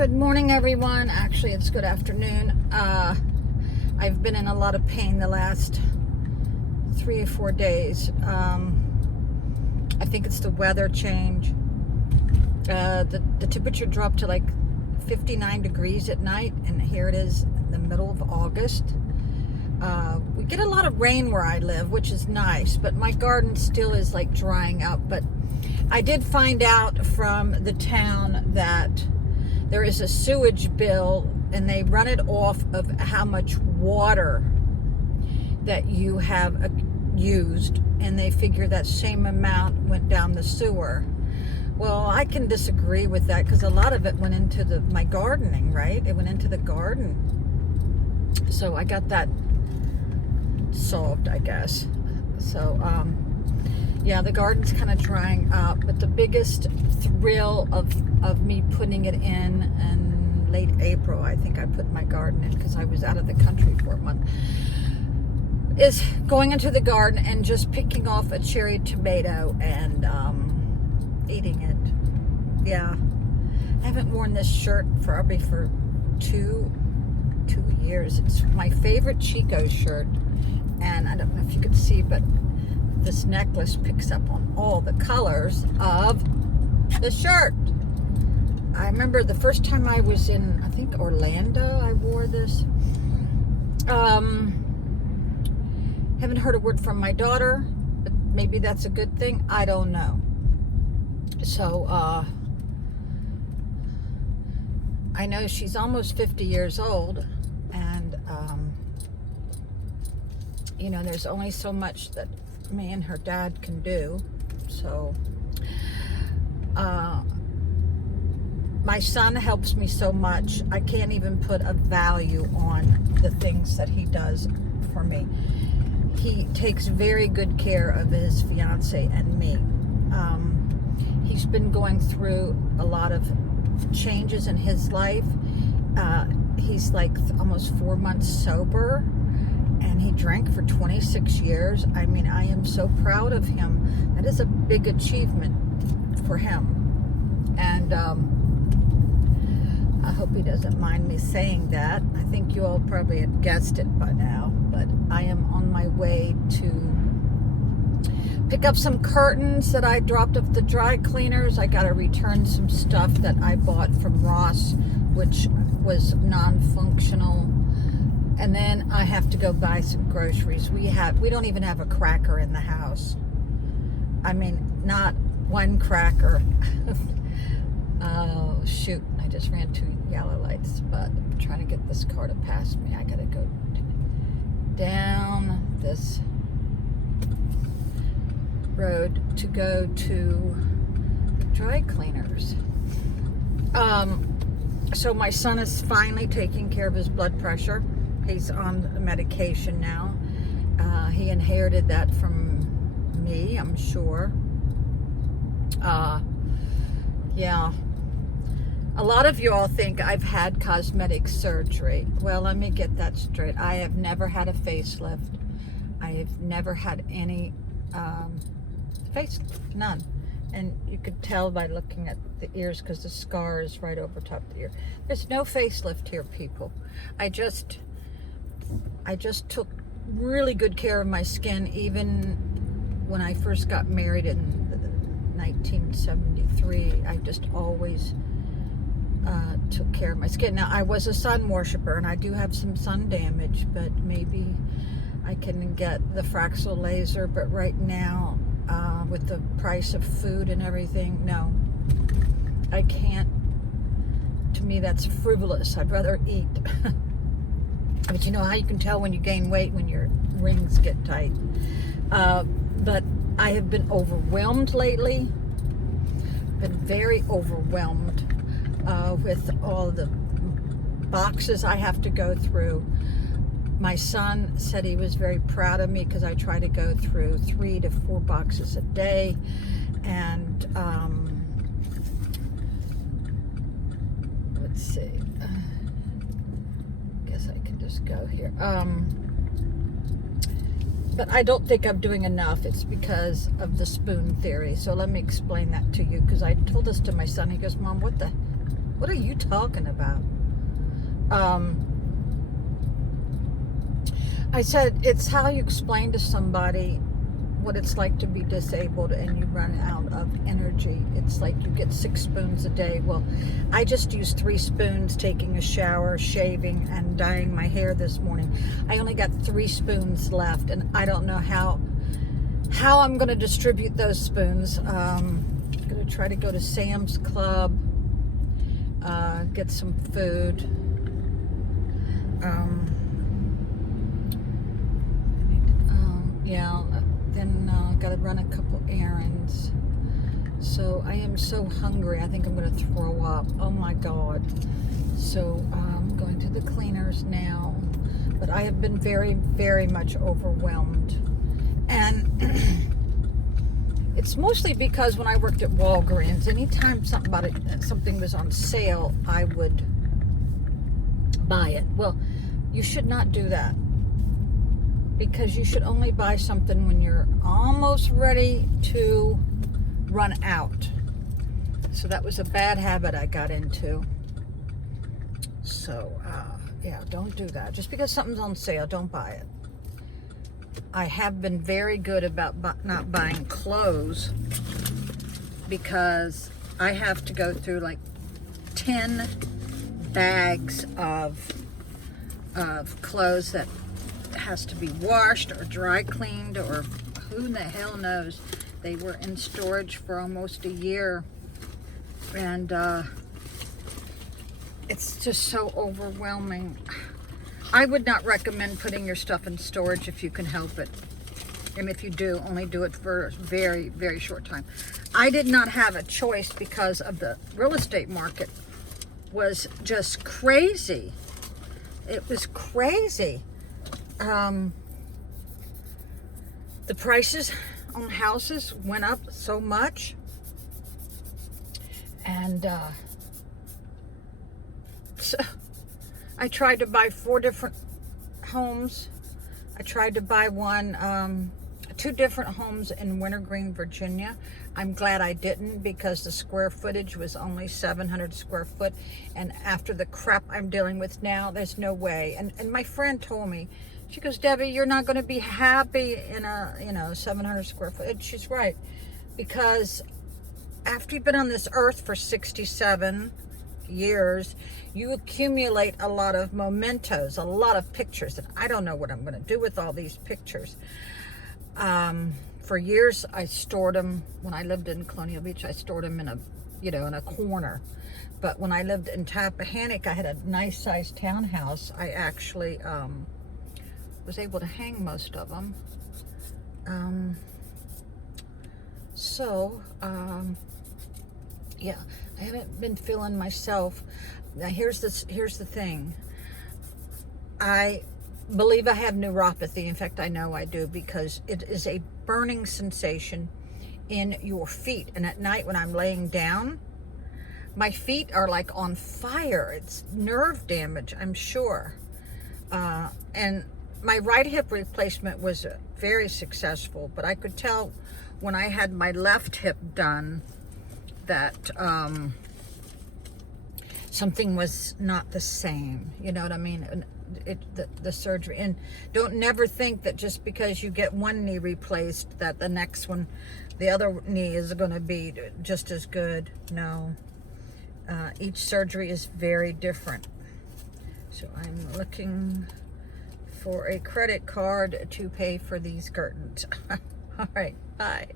Good morning, everyone. Actually, it's good afternoon. I've been in a lot of pain the last 3 or 4 days. I think it's the weather change. The temperature dropped to like 59 degrees at night, and here it is in the middle of August. We get a lot of rain where I live, which is nice, but my garden still is like drying up. But I did find out from the town that there is a sewage bill, and they run it off of how much water that you have used, and they figure that same amount went down the sewer. Well, I can disagree with that because a lot of it went into my gardening, right? It went into the garden. So I got that solved, I guess. So, yeah, the garden's kind of drying up, but the biggest thrill of me putting it in late April, I think I put my garden in because I was out of the country for a month, is going into the garden and just picking off a cherry tomato and eating it. Yeah, I haven't worn this shirt probably for two years. It's my favorite Chico shirt, and I don't know if you could see, but this necklace picks up on all the colors of the shirt. I remember the first time I was in, I think, Orlando, I wore this. Haven't heard a word from my daughter, but maybe that's a good thing. I don't know. So, I know she's almost 50 years old, and, you know, there's only so much that me and her dad can do. So my son helps me so much. I can't even put a value on the things that he does for me. He takes very good care of his fiance and me. He's been going through a lot of changes in his life. He's like almost 4 months sober, and he drank for 26 years. I mean, I am so proud of him. That is a big achievement for him. And I hope he doesn't mind me saying that. I think you all probably had guessed it by now, but I am on my way to pick up some curtains that I dropped off the dry cleaners. I got to return some stuff that I bought from Ross, which was non-functional. And then I have to go buy some groceries. We don't even have a cracker in the house. I mean, not one cracker. Oh, shoot. I just ran 2 yellow lights, but I'm trying to get this car to pass me. I got to go down this road to go to the dry cleaners. So my son is finally taking care of his blood pressure. He's on medication now. He inherited that from me, I'm sure. Yeah. A lot of you all think I've had cosmetic surgery. Well, let me get that straight. I have never had a facelift. I have never had any facelift, none. And you could tell by looking at the ears because the scar is right over top of the ear. There's no facelift here, people. I just took really good care of my skin, even when I first got married in 1973. I just always took care of my skin. Now, I was a sun worshiper, and I do have some sun damage, but maybe I can get the Fraxel laser. But right now, with the price of food and everything, no, I can't. To me, that's frivolous. I'd rather eat. But you know how you can tell when you gain weight? When your rings get tight. But I have been overwhelmed lately. Been very overwhelmed with all the boxes I have to go through. My son said he was very proud of me because I try to go through 3 to 4 boxes a day. And let's see. Guess I can just go here. But I don't think I'm doing enough. It's because of the spoon theory. So let me explain that to you, because I told this to my son. He goes, Mom, what the What are you talking about? I said, it's how you explain to somebody what it's like to be disabled and you run out of energy. It's like you get 6 spoons a day. Well, I just used 3 spoons taking a shower, shaving, and dyeing my hair this morning. I only got 3 spoons left, and I don't know how I'm going to distribute those spoons. I'm going to try to go to Sam's Club, get some food. Yeah, then got to run a couple errands. So I am so hungry. I think I'm going to throw up. Oh my God. So I'm going to the cleaners now. But I have been very, very much overwhelmed. And it's mostly because when I worked at Walgreens, anytime something was on sale, I would buy it. Well, you should not do that, because you should only buy something when you're almost ready to run out. So that was a bad habit I got into. So, yeah, don't do that. Just because something's on sale, don't buy it. I have been very good about not buying clothes, because I have to go through like 10 bags of clothes that has to be washed or dry cleaned, or who the hell knows. They were in storage for almost a year, and it's just so overwhelming. I would not recommend putting your stuff in storage if you can help it. And if you do, only do it for a very, very short time. I did not have a choice because of the real estate market was just crazy. It was crazy. The prices on houses went up so much, and so I tried to buy 4 different homes. I tried to buy 2 different homes in Wintergreen, Virginia. I'm glad I didn't, because the square footage was only 700 square foot, and after the crap I'm dealing with now, there's no way. And my friend told me, she goes, Debbie, you're not going to be happy in a 700 square foot. And she's right, because after you've been on this earth for 67 years, you accumulate a lot of mementos, a lot of pictures, and I don't know what I'm going to do with all these pictures. For years, I stored them. When I lived in Colonial Beach, I stored them in a corner. But when I lived in Tappahannock, I had a nice sized townhouse. I actually was able to hang most of them. Yeah, I haven't been feeling myself. Now here's the thing. I believe I have neuropathy. In fact, I know I do, because it is a burning sensation in your feet. And at night when I'm laying down, my feet are like on fire. It's nerve damage, I'm sure. And my right hip replacement was very successful, but I could tell when I had my left hip done that something was not the same. You know what I mean? The surgery. And don't never think that just because you get one knee replaced that the next one, the other knee is going to be just as good. No. Each surgery is very different. So I'm looking for a credit card to pay for these curtains. All right, bye.